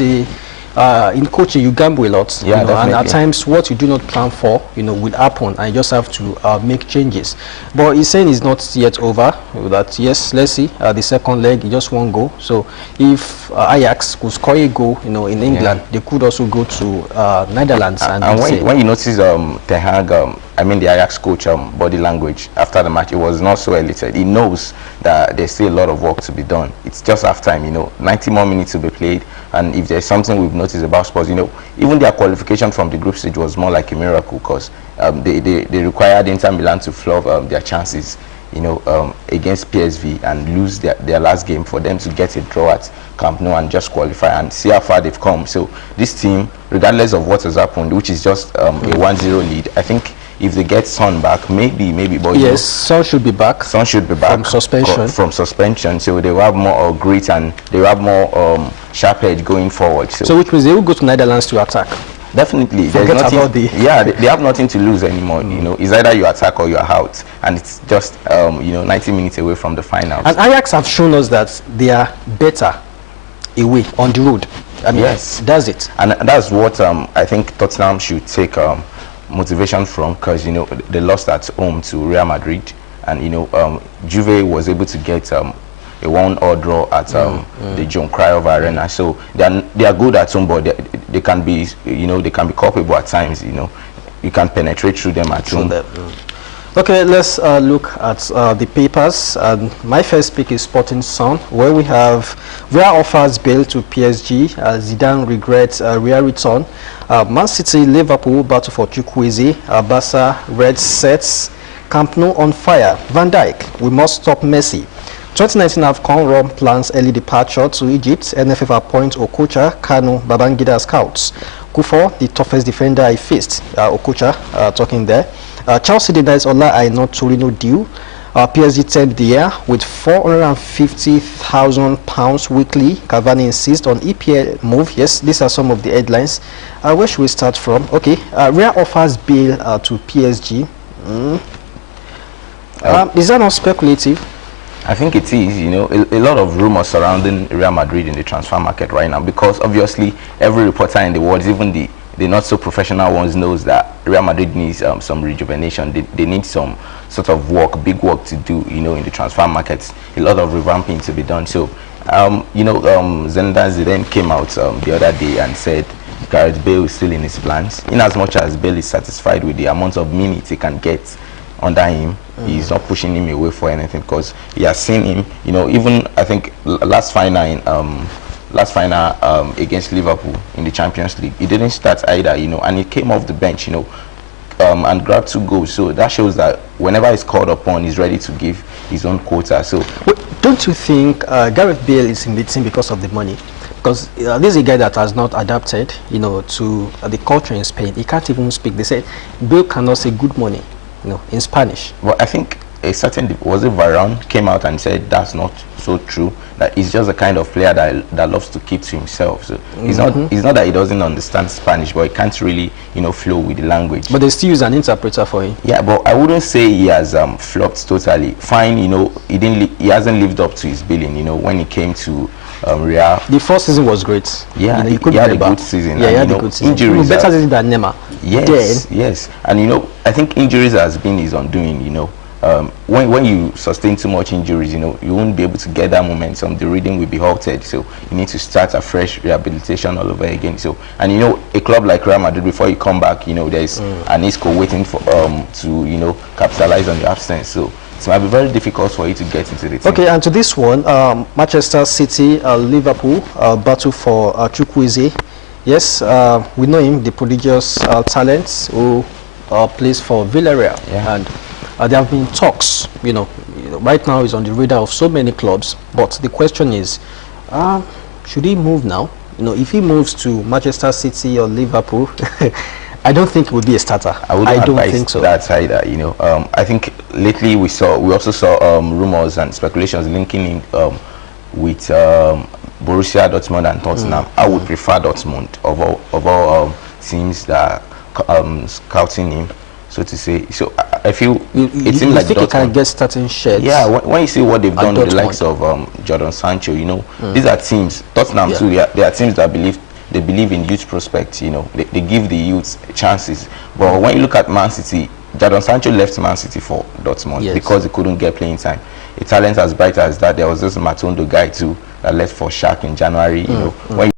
in coaching you gamble a lot, Yeah, and at times what you do not plan for, will happen, and you just have to make changes. But he's saying it's not yet over. That yes, let's see, the second leg, just one goal. So if Ajax could score a goal, in England, they could also go to Netherlands. And when you notice Ten Hag, I mean the Ajax coach, body language after the match, it was not so elated. He knows that there's still a lot of work to be done. It's just half time, 90 more minutes to be played. And if there's something we've noticed about Spurs, even their qualification from the group stage was more like a miracle, because they required Inter Milan to flop their chances, against PSV and lose their last game for them to get a draw at Camp Nou and just qualify, and see how far they've come. So this team, regardless of what has happened, which is just a 1-0 lead, I think if they get Son back, maybe, but yes, Son should be back. Son should be back from suspension, so they will have more grit and they will have more sharp edge going forward. So which means they will go to Netherlands to attack. Definitely, there's nothing. They have nothing to lose anymore. It's either you attack or you're out, and it's just 90 minutes away from the finals. And Ajax have shown us that they are better away on the road. I mean, yes, that's it, and that's what I think Tottenham should take motivation from, because they lost at home to Real Madrid, and Juve was able to get a 1-1 draw at the Johan Cruyff Arena. So they are good at home, but they can be they can be culpable at times. You can penetrate through them at home. Okay, let's look at the papers. My first pick is Sporting Sun, where we have Real offers bail to PSG. Zidane regrets Real return. Man City, Liverpool battle for Chukwueze. Barca, Red sets Camp Nou on fire. Van Dijk, we must stop Messi. 2019 AFCON, Rome plans early departure to Egypt. NFF appoints Okocha, Kanu, Babangida scouts. Kufo, the toughest defender I faced. Okocha talking there. Chelsea denies Ola Aina Torino deal. PSG turned the year with £450,000 weekly. Cavani insists on EPL move. Yes, these are some of the headlines. Where should we start from? Okay, Real offers bail to PSG. Is that not speculative? I think it is. A lot of rumors surrounding Real Madrid in the transfer market right now, because obviously every reporter in the world, even the not so professional ones, knows that Real Madrid needs some rejuvenation. They need some sort of big work to do, in the transfer markets. A lot of revamping to be done. So, Zinedine Zidane came out the other day and said Gareth Bale is still in his plans. In as much as Bale is satisfied with the amount of minutes he can get under him, he's not pushing him away for anything, because he has seen him, even I think last final against Liverpool in the Champions League, he didn't start either, and he came off the bench, and grabbed 2 goals. So that shows that whenever he's called upon, he's ready to give his own quota. So don't you think Gareth Bale is in the team because of the money? Because this is a guy that has not adapted, to the culture in Spain. He can't even speak. They said Bale cannot say good money, in Spanish. Well, I think was it Varane came out and said that's not so true, that he's just the kind of player that loves to keep to himself. So it's not that he doesn't understand Spanish, but he can't really flow with the language. But they still use an interpreter for him. Yeah, but I wouldn't say he has flopped totally. Fine, he hasn't lived up to his billing. When he came to Real, the first season was great. Yeah, he had a good season. Yeah, he had a good season. Injuries, better season than Neymar. Yes, and I think injuries has been his undoing. When you sustain too much injuries, you won't be able to get that momentum. The reading will be halted. So you need to start a fresh rehabilitation all over again. So, and a club like Real Madrid, before you come back, there's an Isco waiting for to capitalize on the absence. So it might be very difficult for you to get into the team. Okay, and to this one, Manchester City, Liverpool battle for Chukwueze. Yes, we know him, the prodigious talent who plays for Villarreal, and there have been talks. Right now he's on the radar of so many clubs. But the question is, should he move now? If he moves to Manchester City or Liverpool, I don't think it would be a starter. I don't think so. That's either. I think lately we also saw rumors and speculations linking him with Borussia Dortmund and Tottenham. I would prefer Dortmund of all teams that are scouting him. so to say. So I feel You seems like think you can Dortmund. get starting shares? Yeah, when you see what they've done with the Dortmund. likes of Jadon Sancho, you know, these are teams. Tottenham too. Yeah, they are teams that believe in youth prospects. You know, they give the youths chances. But when you look at Man City, Jadon Sancho left Man City for Dortmund because he couldn't get playing time. A talent as bright as that, there was this Matondo guy too that left for Schalke in January. You know, when